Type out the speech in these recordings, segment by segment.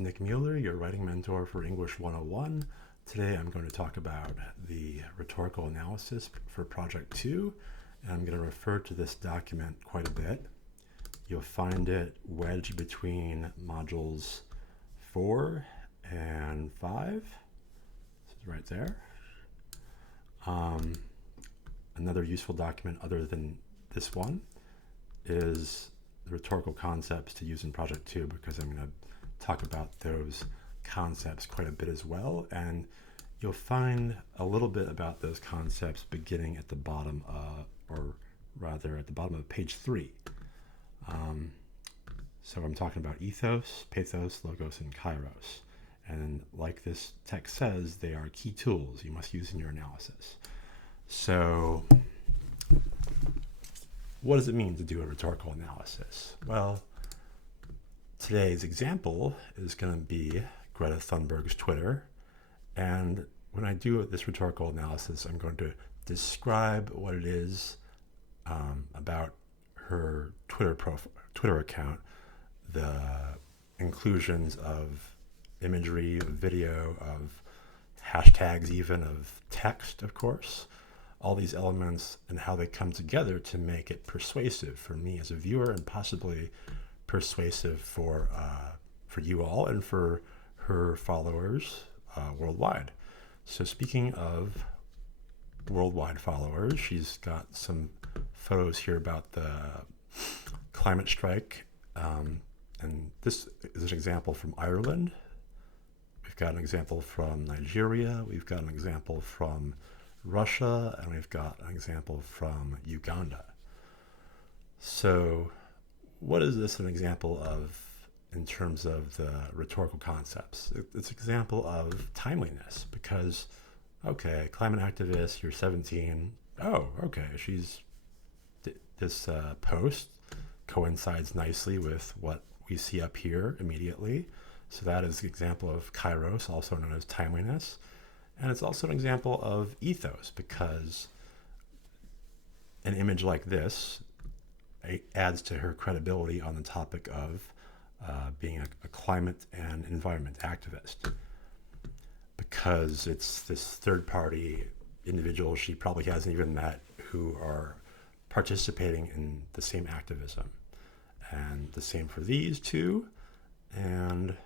Nick Mueller, your writing mentor for English 101. Today I'm going to talk about the rhetorical analysis for Project 2, and I'm going to refer to this document quite a bit. You'll find it wedged between modules 4 and 5. This is right there. Another useful document other than this one is the rhetorical concepts to use in Project 2, because I'm going to talk about those concepts quite a bit as well, and you'll find a little bit about those concepts beginning at the bottom, or rather at the bottom of page 3. So I'm talking about ethos, pathos, logos, and kairos. And like this text says, they are key tools you must use in your analysis. So what does it mean to do a rhetorical analysis? Well, today's example is going to be Greta Thunberg's Twitter. And when I do this rhetorical analysis, I'm going to describe what it is about her Twitter account, the inclusions of imagery, of video, of hashtags, even of text, of course, all these elements and how they come together to make it persuasive for me as a viewer, and possibly persuasive for you all and for her followers worldwide. So speaking of worldwide followers, she's got some photos here about the climate strike, and this is an example from Ireland. We've got an example from Nigeria, we've got an example from Russia, and we've got an example from Uganda. So what is this an example of in terms of the rhetorical concepts? It's an example of timeliness, because, okay, climate activist, you're 17. Oh, okay, this post coincides nicely with what we see up here immediately. So that is an example of kairos, also known as timeliness. And it's also an example of ethos, because an image like this adds to her credibility on the topic of being a climate and environment activist, because it's this third-party individual she probably hasn't even met who are participating in the same activism. And the same for these two. And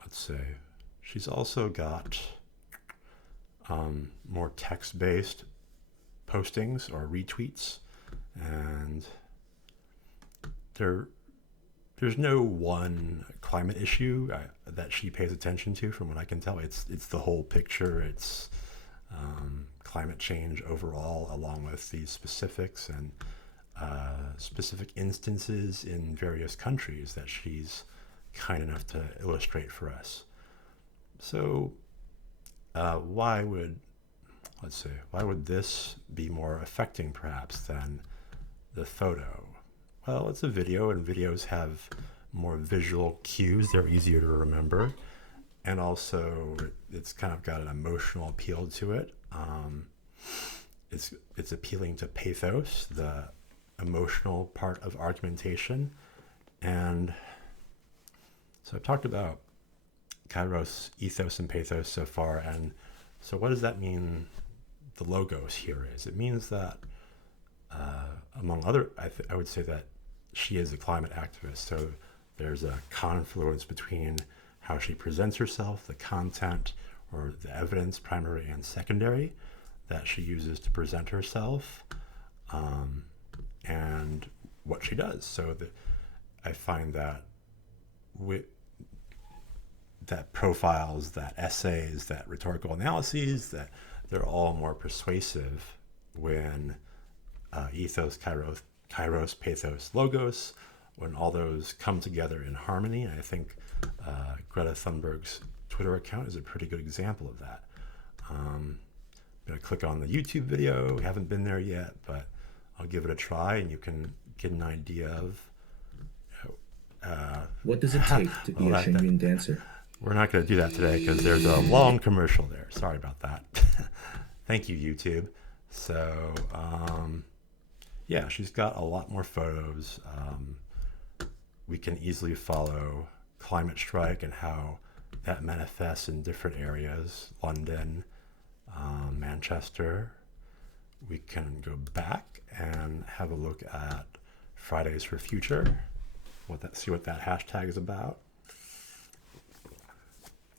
let's say she's also got more text-based postings or retweets, and there's no one climate issue that she pays attention to, from what I can tell. It's the whole picture. It's climate change overall, along with these specifics and specific instances in various countries that she's kind enough to illustrate for us. So why would this be more affecting perhaps than the photo? Well, it's a video, and videos have more visual cues. They're easier to remember. And also it's kind of got an emotional appeal to it. It's appealing to pathos, the emotional part of argumentation. And so I've talked about kairos, ethos, and pathos so far. And so what does that mean the logos here is? It means that, among other, I would say that she is a climate activist. So there's a confluence between how she presents herself, the content or the evidence, primary and secondary, that she uses to present herself, and what she does. So that I find that that profiles, that essays, that rhetorical analyses, that they're all more persuasive when ethos, kairos, pathos, logos, when all those come together in harmony. And I think Greta Thunberg's Twitter account is a pretty good example of that. I'm going to click on the YouTube video. We haven't been there yet, but I'll give it a try, and you can get an idea of what does it take to be a Shengyun dancer? We're not going to do that today because there's a long commercial there. Sorry about that. Thank you, YouTube. So, yeah, she's got a lot more photos. We can easily follow climate strike and how that manifests in different areas, London, Manchester. We can go back and have a look at Fridays for Future, see what that hashtag is about.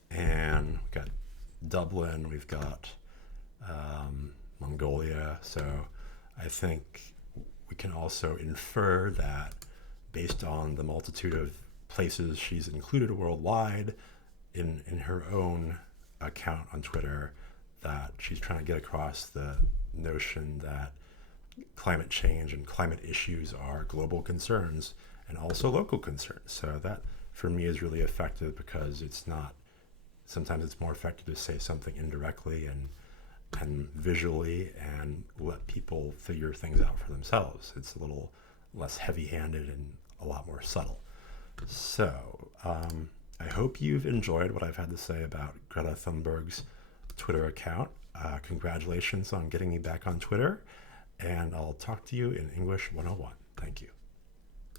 And we've got Dublin, we've got Mongolia. So I think we can also infer that based on the multitude of places she's included worldwide in her own account on Twitter, that she's trying to get across the notion that climate change and climate issues are global concerns and also local concerns. So that for me is really effective, because sometimes it's more effective to say something indirectly and visually and let people figure things out for themselves. It's a little less heavy-handed and a lot more subtle. So I hope you've enjoyed what I've had to say about Greta Thunberg's Twitter account. Congratulations on getting me back on Twitter, and I'll talk to you in English 101. Thank you.